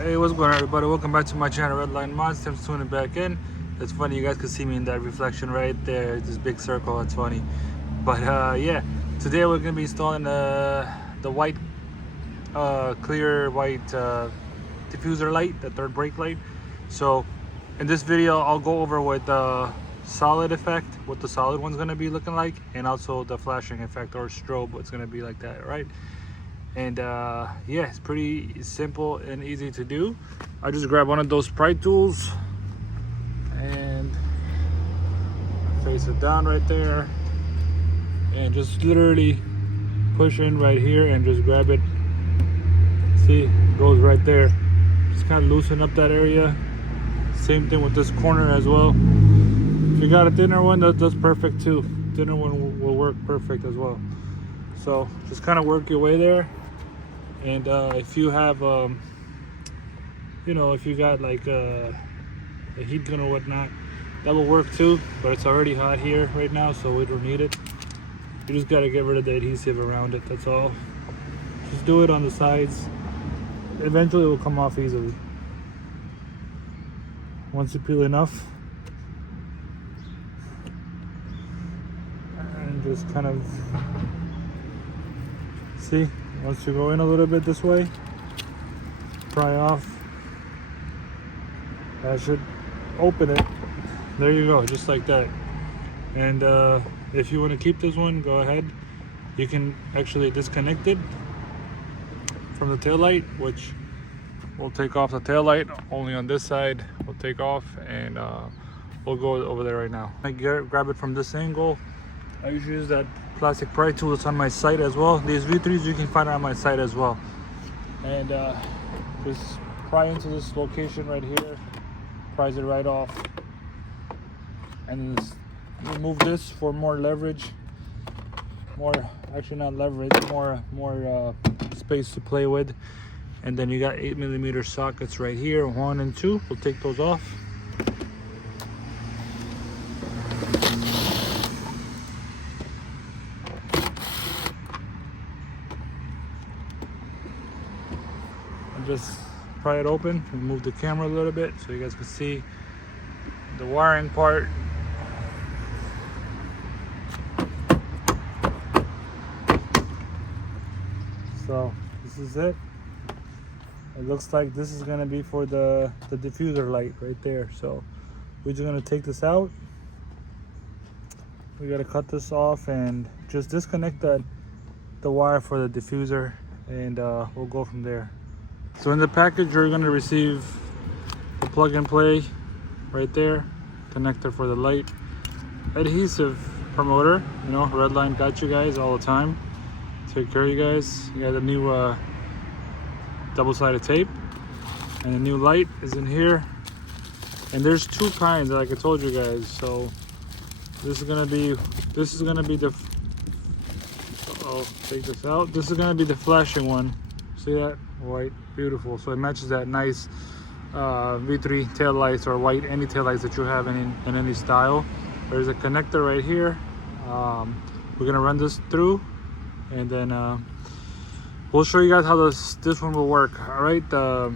Hey, what's going on, everybody? Welcome back to my channel, Redline Mods. Thanks for tuning back in. It's funny, you guys can see me in that reflection right there, this big circle. It's funny, but yeah, today we're gonna be installing the white clear white diffuser light, the third brake light. So in this video I'll go over what the solid effect, what the solid one's gonna be looking like, and also the flashing effect or strobe, what's gonna be like that, right? And yeah, it's pretty simple and easy to do. I just grab one of those pry tools and face it down right there, and just literally push in right here and just grab it. See, it goes right there. Just kind of loosen up that area. Same thing with this corner as well. If you got a thinner one, that's perfect too. Thinner one will work perfect as well. So just kind of work your way there. And if you have you know, if you got like a heat gun or whatnot, that will work too, but it's already hot here right now, so we don't need it. You just got to get rid of the adhesive around it, that's all. Just do it on the sides. Eventually it will come off easily once you peel enough. And just kind of see, once you go in a little bit this way, pry off, that should open it. There you go, just like that. And if you want to keep this one, go ahead. You can actually disconnect it from the tail light, which will take off the tail light. Only on this side will take off, and we'll go over there right now. I grab it from this angle. I usually use that plastic pry tool that's on my site as well. These V3s you can find on my site as well. And just pry into this location right here, prise it right off, and just remove this for more leverage, actually not leverage, more space to play with. And then you got 8mm sockets right here, 1 and 2. We'll take those off. Just pry it open and move the camera a little bit so you guys can see the wiring part. So this is it. It looks like this is gonna be for the diffuser light right there. So we're just gonna take this out. We gotta cut this off and just disconnect the wire for the diffuser, and we'll go from there. So in the package you're going to receive the plug and play right there, connector for the light, adhesive promoter, you know, Redline got you guys all the time, take care of you guys. You got the new double-sided tape, and the new light is in here. And there's two kinds, like I told you guys. So this is gonna be the, I'll take this out. This is gonna be the flashing one. See that? White, beautiful. So it matches that nice V3 tail lights, or white, any tail lights that you have in any style. There's a connector right here. We're gonna run this through, and then we'll show you guys how this one will work. All right, the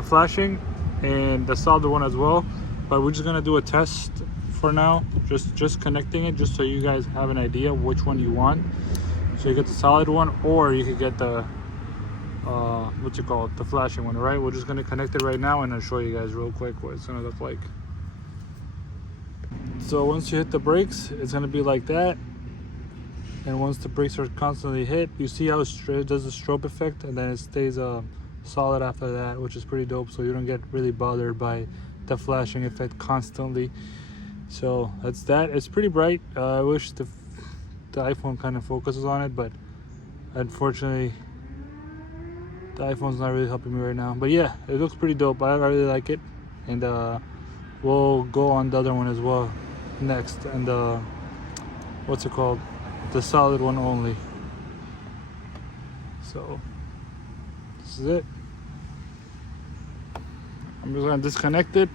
flashing and the solid one as well. But we're just gonna do a test for now, just connecting it, just so you guys have an idea which one you want. So you get the solid one, or you could get the what's it called, the flashing one. Right, we're just going to connect it right now, and I'll show you guys real quick what it's going to look like. So once you hit the brakes, it's going to be like that, and once the brakes are constantly hit, you see how it does the strobe effect, and then it stays solid after that, which is pretty dope, so you don't get really bothered by the flashing effect constantly. So that's that. It's pretty bright. I wish the iPhone kind of focuses on it, but unfortunately the iPhone's not really helping me right now. But yeah, it looks pretty dope. I really like it, and we'll go on the other one as well next, and what's it called, the solid one only. So this is it. I'm just gonna disconnect it.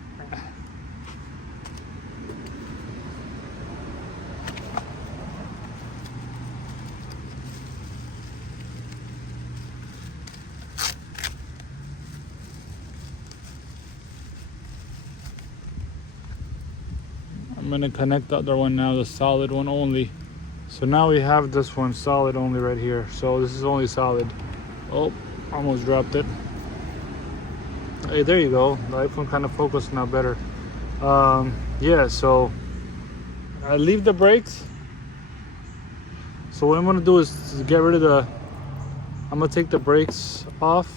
gonna connect the other one now, the solid one only. So now we have this one solid only right here. So this is only solid. Oh, almost dropped it. Hey, there you go. The iPhone kind of focused now better. Yeah, so I leave the brakes. So what I'm gonna do is get rid of I'm gonna take the brakes off.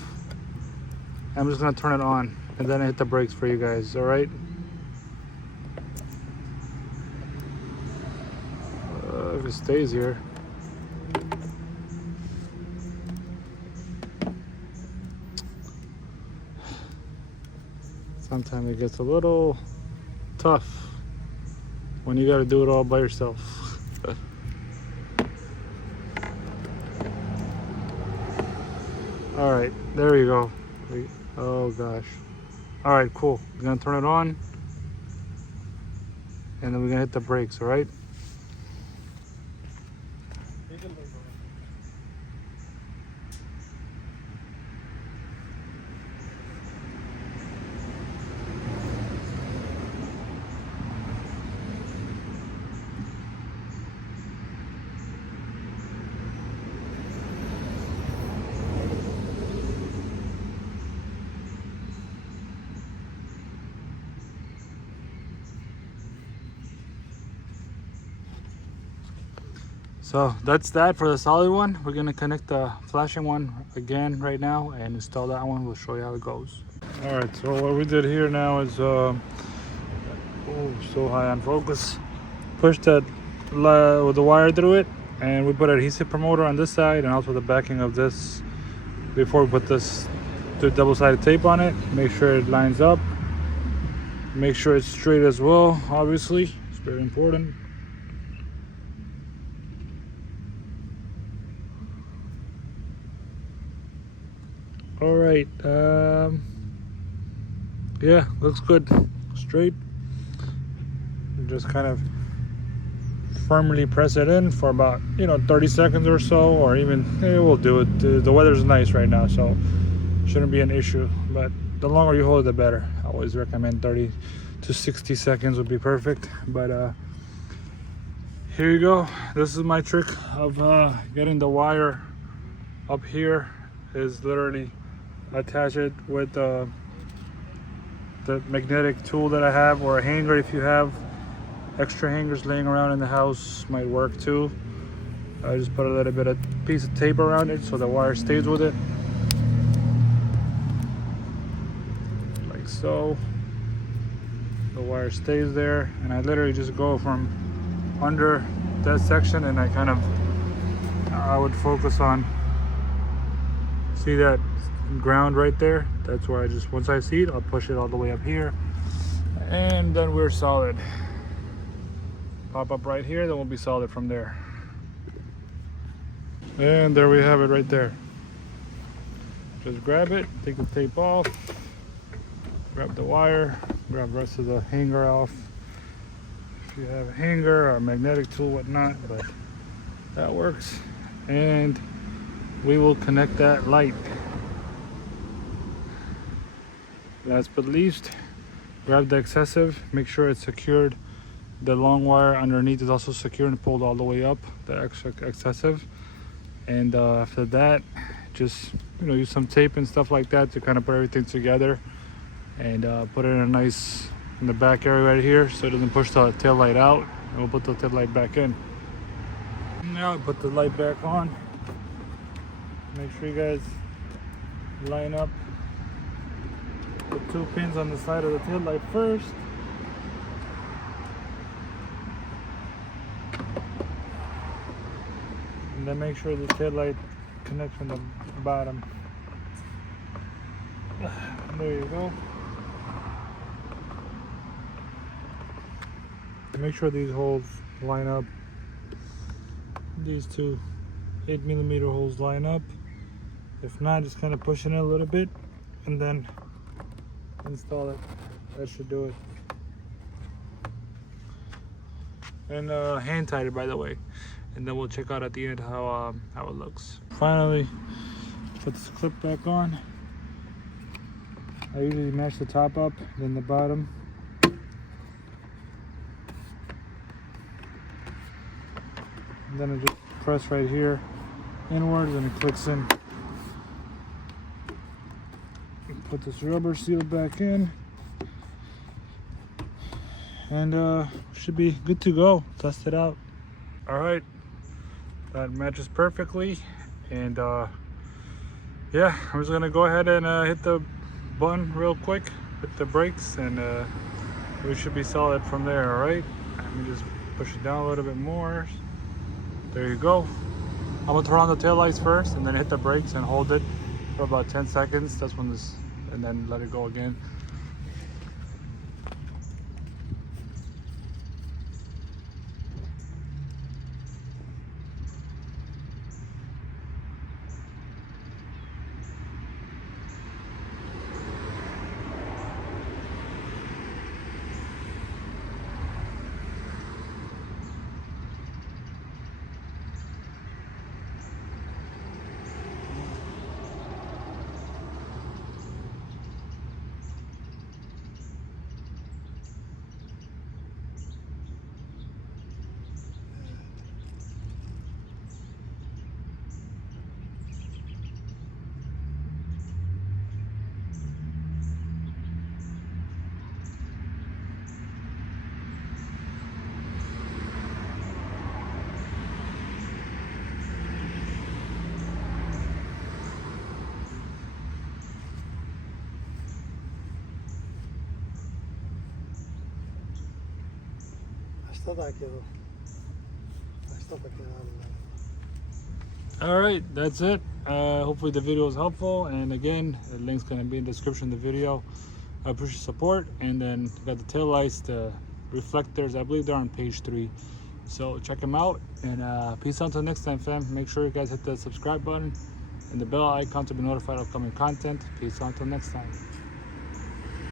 I'm just gonna turn it on and then I hit the brakes for you guys, all right? If it stays here. Sometimes it gets a little tough when you gotta do it all by yourself. All right, there we go. Oh gosh. All right, cool. We're gonna turn it on and then we're gonna hit the brakes, all right? So that's that for the solid one. We're gonna connect the flashing one again right now and install that one. We'll show you how it goes. All right, so what we did here now is, oh, so high on focus. Push that with the wire through it, and we put an adhesive promoter on this side and also the backing of this before we put this double-sided tape on it. Make sure it lines up. Make sure it's straight as well, obviously. It's very important. All right, yeah, looks good, straight. Just kind of firmly press it in for about 30 seconds or so, or even we'll do it. The weather's nice right now, so shouldn't be an issue, but the longer you hold it, the better. I always recommend 30 to 60 seconds would be perfect. But here you go. This is my trick of getting the wire up here, is literally attach it with the magnetic tool that I have, or a hanger. If you have extra hangers laying around in the house, might work too. I just put a little bit of piece of tape around it so the wire stays with it, like so. The wire stays there, and I literally just go from under that section, and I would focus on, see that ground right there? That's where I just, once I see it, I'll push it all the way up here, and then we're solid. Pop up right here, then we'll be solid from there. And there we have it right there. Just grab it, take the tape off, grab the wire, grab the rest of the hanger off. If you have a hanger or a magnetic tool, whatnot, but that works. And we will connect that light. Last but least, grab the excessive, make sure it's secured. The long wire underneath is also secured and pulled all the way up, the extra excessive. And after that, just use some tape and stuff like that to kind of put everything together, and put it in a nice, in the back area right here, so it doesn't push the tail light out. And we'll put the tail light back in. Now I put the light back on. Make sure you guys line up the 2 pins on the side of the tail light first. And then make sure the tail light connects from the bottom. There you go. Make sure these holes line up. These two 8mm holes line up. If not, just kind of push it in a little bit and then install it. That should do it. And hand tied it, by the way. And then we'll check out at the end how it looks. Finally, put this clip back on. I usually match the top up, then the bottom. And then I just press right here inwards and it clicks in. Put this rubber seal back in, and should be good to go. Test it out. All right, that matches perfectly, and yeah, I'm just gonna go ahead and hit the button real quick with the brakes, and we should be solid from there. All right, let me just push it down a little bit more. There you go. I'm gonna turn on the tail lights first and then hit the brakes and hold it for about 10 seconds. That's when this, and then let it go again. All right, that's it. Hopefully the video was helpful, and again, the link's going to be in the description of the video. I appreciate your support. And then you got the tail lights, the reflectors, I believe they're on page 3, so check them out. And peace out until next time, fam. Make sure you guys hit the subscribe button and the bell icon to be notified of upcoming content. Peace out until next time.